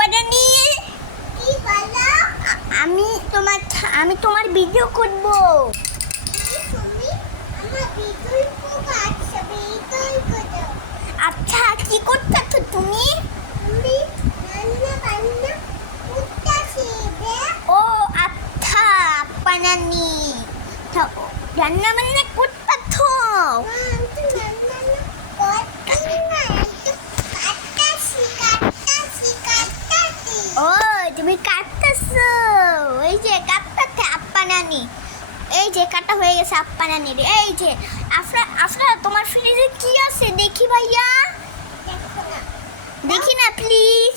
আপানি কি বলো? আমি তোমার ভিডিও করব। তুমি আমার ভিডিও করছো, ভিডিও করো। আচ্ছা কি করতেছো তুমি? আমি রান্না বান্না করতেছি বে। ও আচ্ছা আপানি রান্না বান্না করতেছো। আমি তো রান্না করছি না, একটু কাটতাছি। ও তুমি কাটতেছো, ওই যে কাটতেছে আপ্পানানি, এই যে কাটা হয়ে গেছে আপ্পানানির। এই যে আফরা তোমার ফ্রিজে কি আছে দেখি ভাইয়া, দেখো না, দেখি না প্লিজ।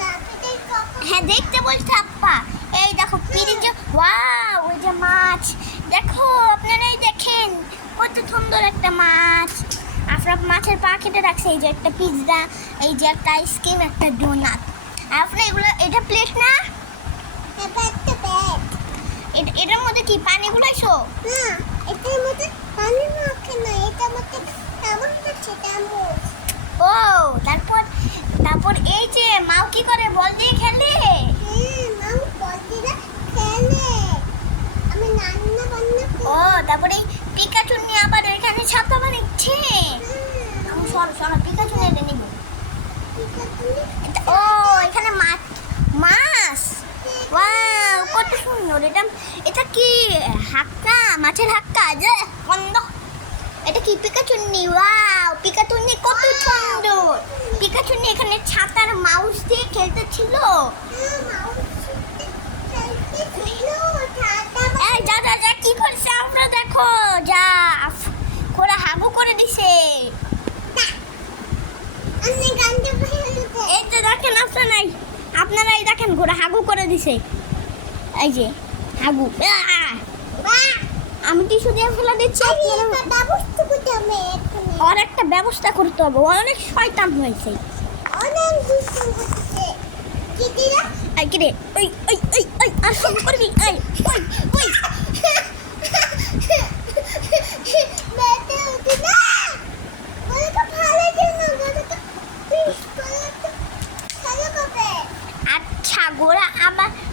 না পেটে কখন হ্যাঁ দেখতে বলছে আপ্পা। এই দেখো ফ্রিজে, ওয়াও ওই যে মাছ, দেখো আপনারাই দেখেন কত সুন্দর একটা মাছ। আফরা মাছের পা কেটে রাখছে। এই যে একটা পিৎজা, এই যে একটা আইসক্রিম, একটা ডোনাট। আফরা এগুলো, এটা প্লেট না, একটা ব্যাগ। এটার মধ্যে কি পানি গুলাইছো? না, এটার মধ্যে পানি মাখে না, এটার মধ্যে চামচ আছে, চামচ। ও তারপর এই যে মাও কি করে, বল দিয়ে খেলে? হ্যাঁ, মাও বলদিরা খেলে। আমি রান্না বান্না ও তারপরে এই পিকাচু নিয়ে আবার এখানে ছাতা বানাচ্ছে। আমি সরো পিকাচু নিয়ে নিব। ও এখানে মাছ, ওয়াও কত সুন্দর। এটা কি হাক্কা, মাছের হাক্কা যে বন্ধ। এটা কি পিকাচুন্নি? ওয়াও পিকাচুন্নি কত সুন্দর। পিকাচুন্নি এখানে ছাতার মাউস দিয়ে খেলতেছিল। এই যা কি করছে আমরা, দেখো যা করে হাগু করে দিছে। এই যে দেখেন আপনারাই দেখেন ঘোড়া হাগু করে দিছে। এই যে হাগু, আমি টিস্যু দিয়ে ফেলে দিচ্ছি। আর একটা ব্যবস্থা করতে হবে, ও অনেক শয়তান হয়েছে। এই কি রে, ওই আর শুরু করবি? ওই আচ্ছা গোড়া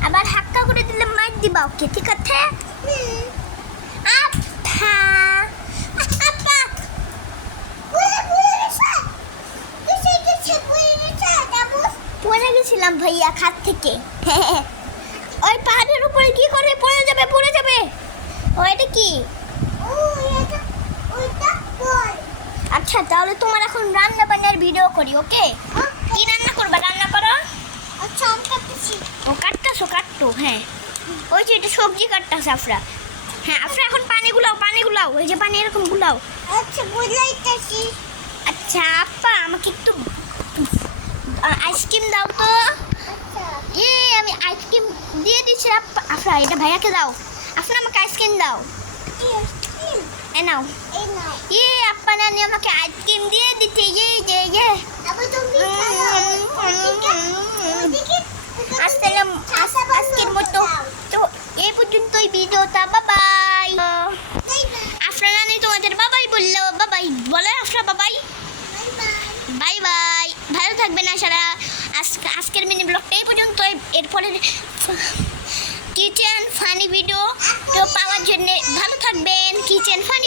আবার হাক্কা করে দিলে মার দিবা, ওকে ঠিক আছে? আচ্ছা আপা পড়ে গেছিলাম ভাইয়া খাট থেকে। ওই পাহাড়ের উপরে কি করে পড়ে যাবে। ও এটা কি? আচ্ছা তাহলে তোমার এখন রান্না বান্নার ভিডিও করি, ওকে? কি রান্না করবা, রান্না করো। ও কাটতো হ্যাঁ, ওই যে এটা সবজি কাটতেছে আফরা। হ্যাঁ আফরা এখন পানি গুলাও, ওই যে পানি এরকম গুলাও। আচ্ছা আপা আমাকে একটু আইসক্রিম দাও তো। আমি আইসক্রিম দিয়ে দিচ্ছি আফরা, এটা ভাইয়াকে দাও। আফরা আমাকে আইসক্রিম দাও, এ নাও। আপা নানি আমাকে আইসক্রিম দিয়ে দিতে। আজকের মতো তো এই পর্যন্তই ভিডিওটা। বাবাই। আফরা নানি তোমাদের বাবাই বললো, বাবাই বলে আফরা, বাবাই বাই বাই। ভালো থাকবেন আশারা। আজকের মিনি ব্লগটা এই পর্যন্ত। এরপরে কিচেন ফানি ভিডিও পাওয়ার জন্য ভালো থাকবেন। Kitchen funny